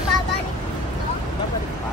babalik. Babalik pa.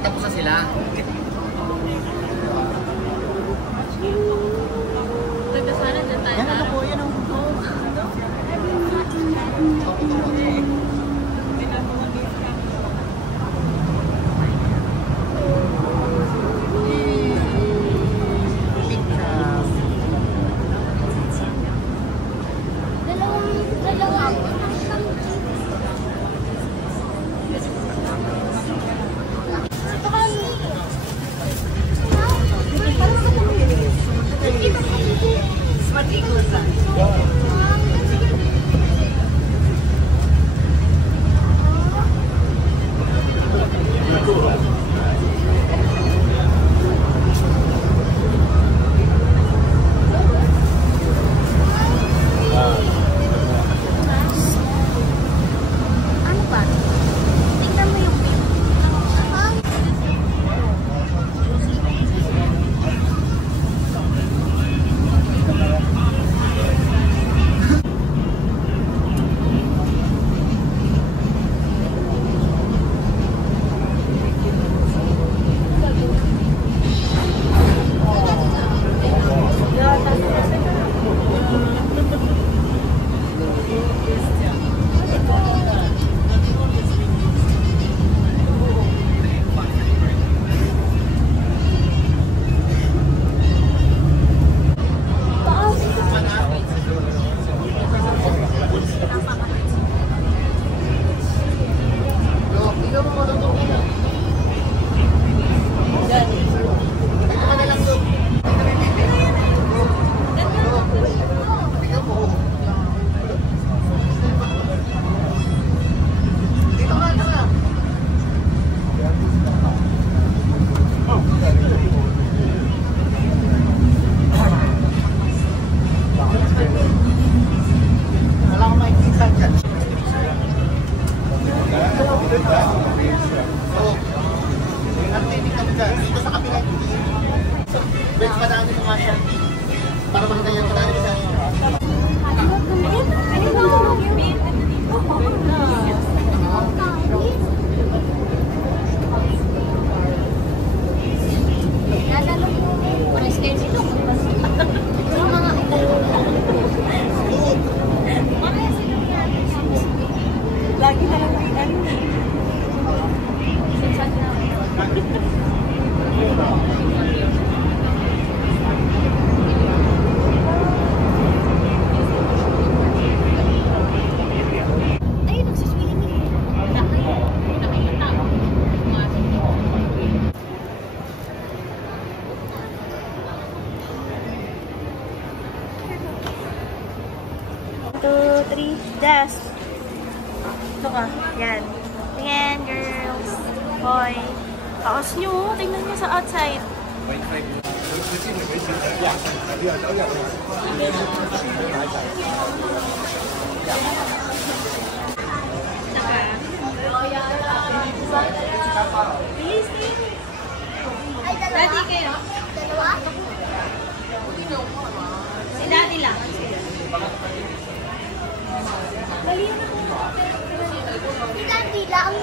Tapos na sila. Nagkasana dyan tayo. Yan ano po, yan ang Para magkaya pa natin sa lagi na lang kailan. Two, three, dash. Ito ka. Yan. Tingin, girls. Boy. Taas nyo. Tingnan nyo sa outside. Daddy kayo? Dalawa? Si Daddy lang. Dali na po. Si Daddy lang.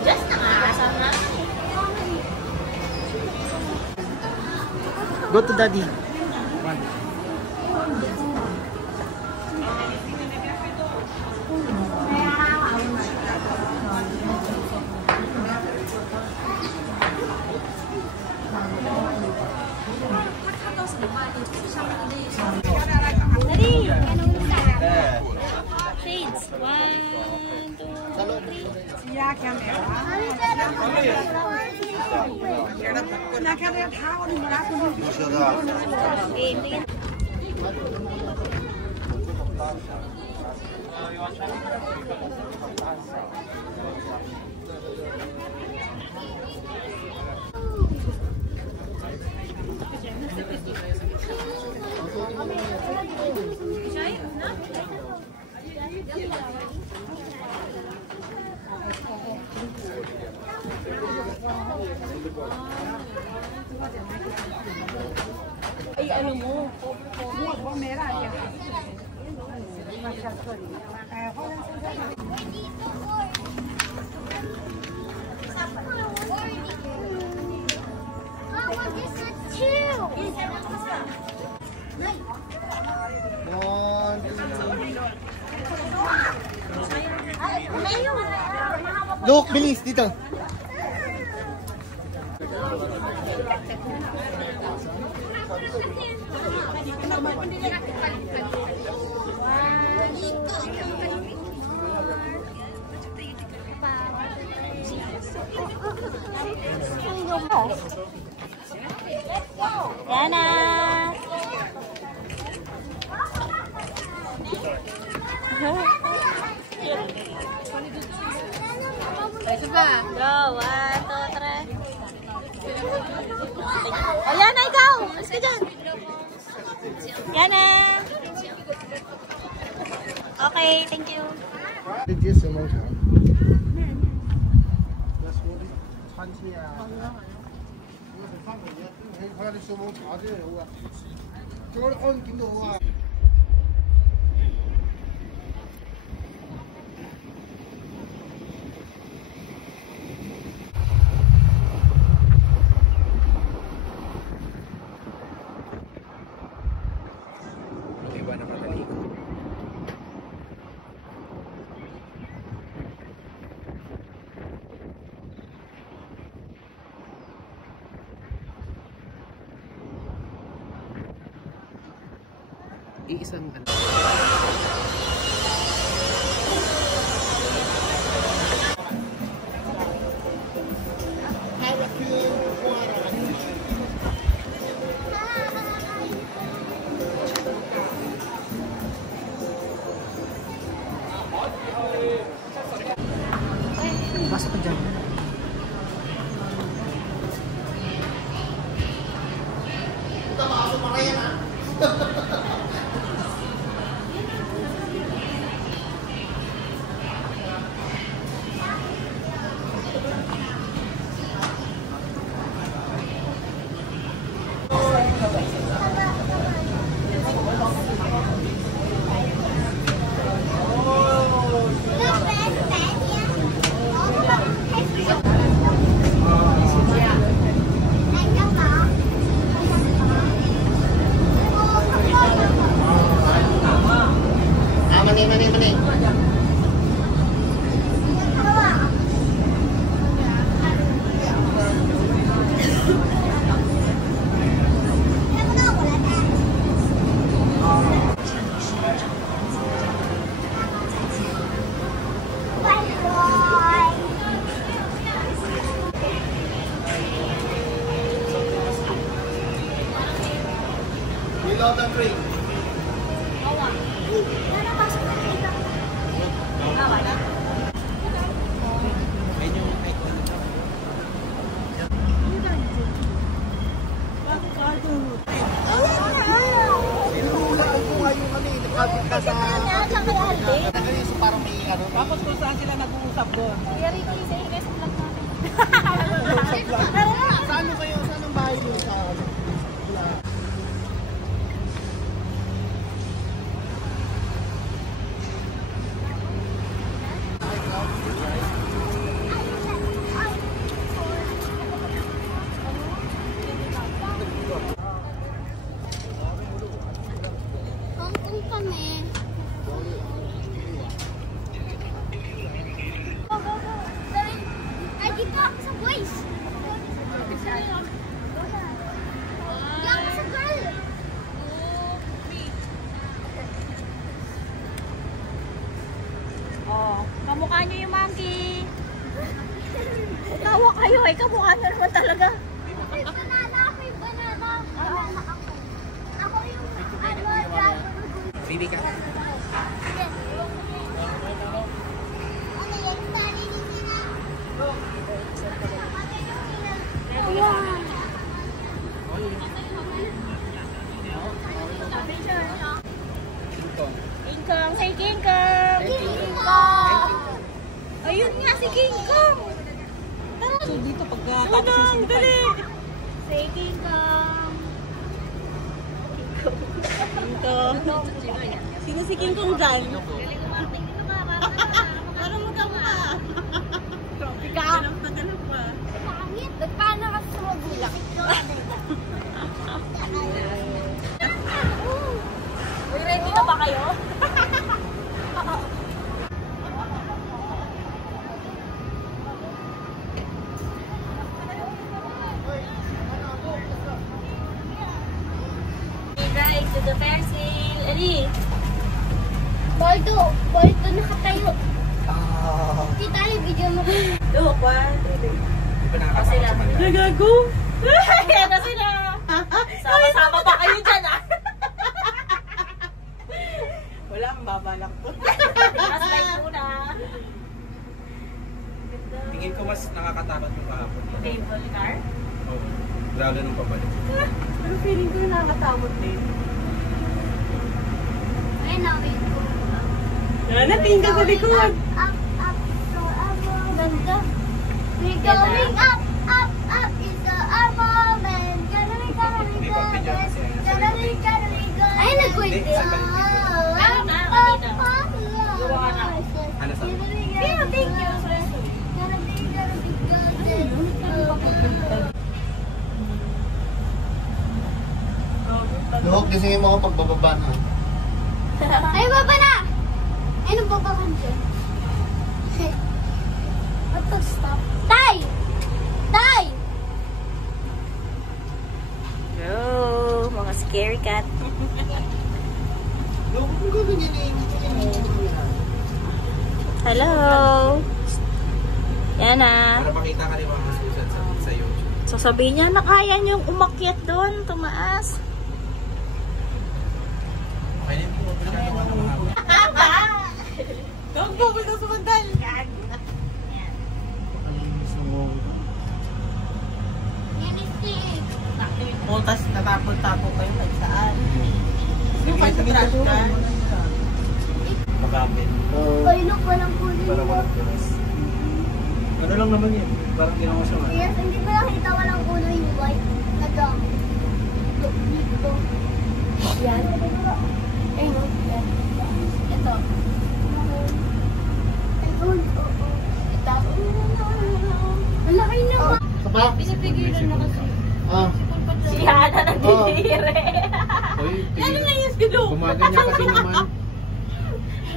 Just nakakasama na. Go to daddy. Dali! Shades. 1, 2, 3. Okay, tingin. Ay, ano mo? Look, bilis dito. Yana! Isa pa. Go, 1, 2, 3. O, Yana, ikaw! Alis ka dyan! Yana! Okay, thank you. 这街什么场？餐厅啊。我哋上網查先好啊，做啲安檢都好啊。Iba na madali. Iisang ano. Pasok ka dyan. Mani. Without the drink. Parang may ano. Tapos kung saan sila nag-uusap doon. Yari ko yung sa inyo sa vlog namin. Saan mo kayo? Saan ang bahay mo? Sa Hongkong kami. Ay, dito ako sa boys. Di ako sa girl. Oh, kamukha niyo yung monkey. Tawa kayo eh, kamukha niyo naman talaga. Ay, banana ako yung banana. Banana ako. Ako yung dragon. Bibi ka. Sige. Ano yan? Tali ni Sina. Wow. King Kong, say King Kong. King Kong. Ayun nga si King Kong. So dito pagka Unang, dali. Say King Kong. King Kong. Sino si King Kong dyan? Parang magkamukha. ganap na ganap pa. Pangit. Nagpana ka sa magulang. Uy, ready na ba kayo? Hey guys, to the fair sale. Ali. Baldo nakatayo. Di tayo video mo. Look, 1, 2, 3. Di ba nakakasama sa Mandala? Nagago? Ayan na sila. Sama-sama pa kayo dyan ah. Wala, mababalak to. Mas like muna. Tingin ko mas nakakatakot yung kahapon. Cable car. Oo. Grabe nung pabalik. Pero feeling ko yung nakakatamot din. Ayun na, wait ko. Nating ka sa likod. Up, so ganda. We're going up, is the moment. Ay, nag-wait Hindi, saan ba yung video? Meron na, kanina. Gawa na. Ano sa? Yeah, thank you. Luhok, gisingin mo ako pagbababa na. Ay, baba na! Ay, nung baba ka dyan. What the stop? Tay! Tay! Oh, mga scary cat. Luhok, kung gawin yun Hello. Yan na. Para makita ka rin mga masusan sa YouTube. Sasabihin niya na kaya niyong umakyat doon, tumaas. Okay na yung masyado ka na mahaba. Don't go with us, Mandal. Yan is big. Butas, natapon-tapon kayo kahit saan. Yung kahit sa trash can. Magamit. Ay, look, walang kulay. Para walang tulas. Ano lang naman yun? Parang ginawa siya nga. Yes, hindi ko nakita walang kulay yung white. Look, dito. Yan. Ay, no. Yan. Ito. Ayun, oo. Ito. Ang laki naman. Sapa? Pinapigilan na kasi. Ah. Si Hana nagdidire. Uy, Ano nga yung skilo? Gumaganyan ka din naman.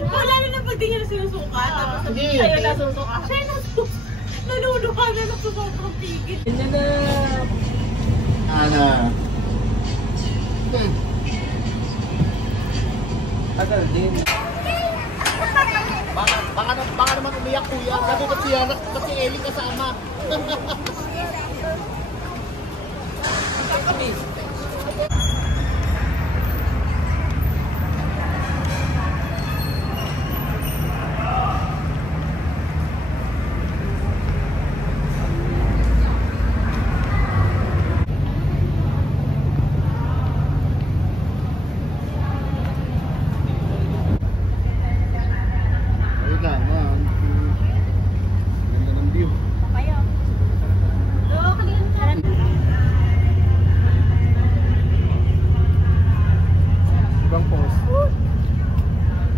Wala na pag di niya na sinusuka. Tapos sabi Hindi. sa'yo nasusuka. Siya yung nasusuka. Nanunuka na ng sobrang pigil. Ganyan na. Ana. Tagal din. Baka naman umiyak kuya. Sabi ko siya, kasi Ellie kasama. Ayun lang, ganda ng view. Kayo. Oo, kalimutan. Ibang pose.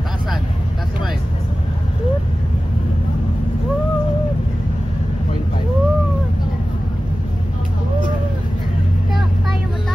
Taasan. Taas kamay. 0.5. Tayo mo to?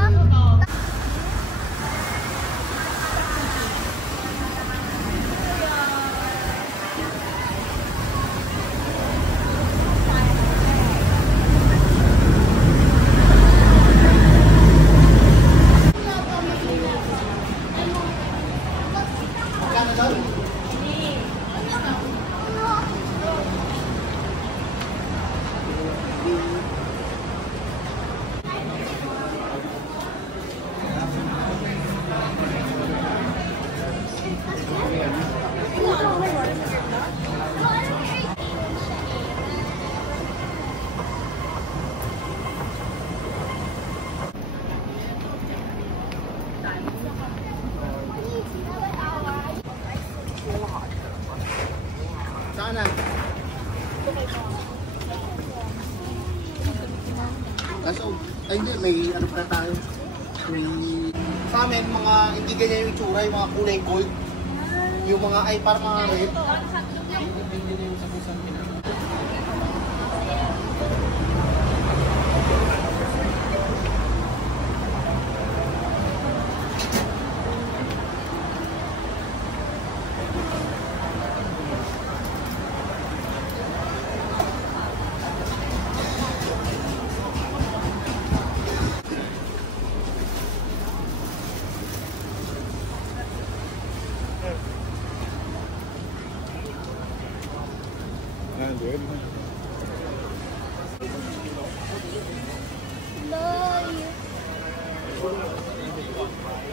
Sana. Kaso, ay hindi, may ano pa tayo. May... Sa amin, mga hindi ganyan yung itsura, yung mga kulay gold. Yung mga ay parang mga red.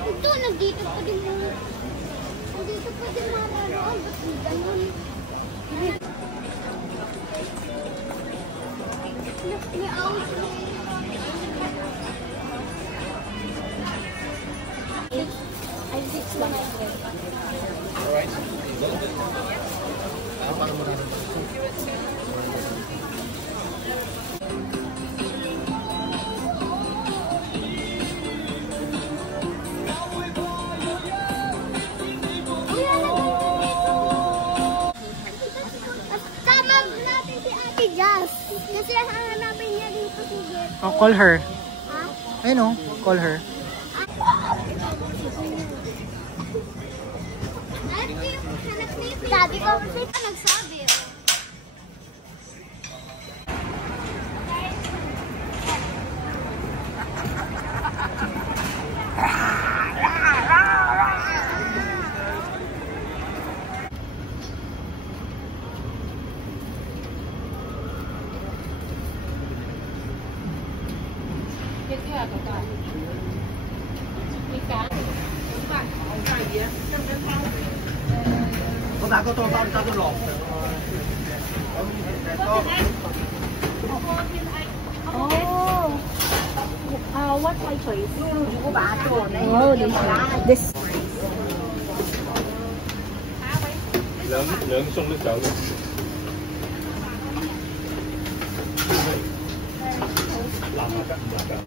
Ito, nandito pa din mo. Nandito pa din mararoon. Ba't di ganun? May out. Ay, 6 lang. Tama natin si Ate Jazz. Kasi hanapin niya dito si Jet. Oh, call her. Ha? Ayun oh, call her. Sabi ko, may pa nagsabi. Oh. What's my choice? Oh, this. Lớn xuống nước chậu luôn. Làm mà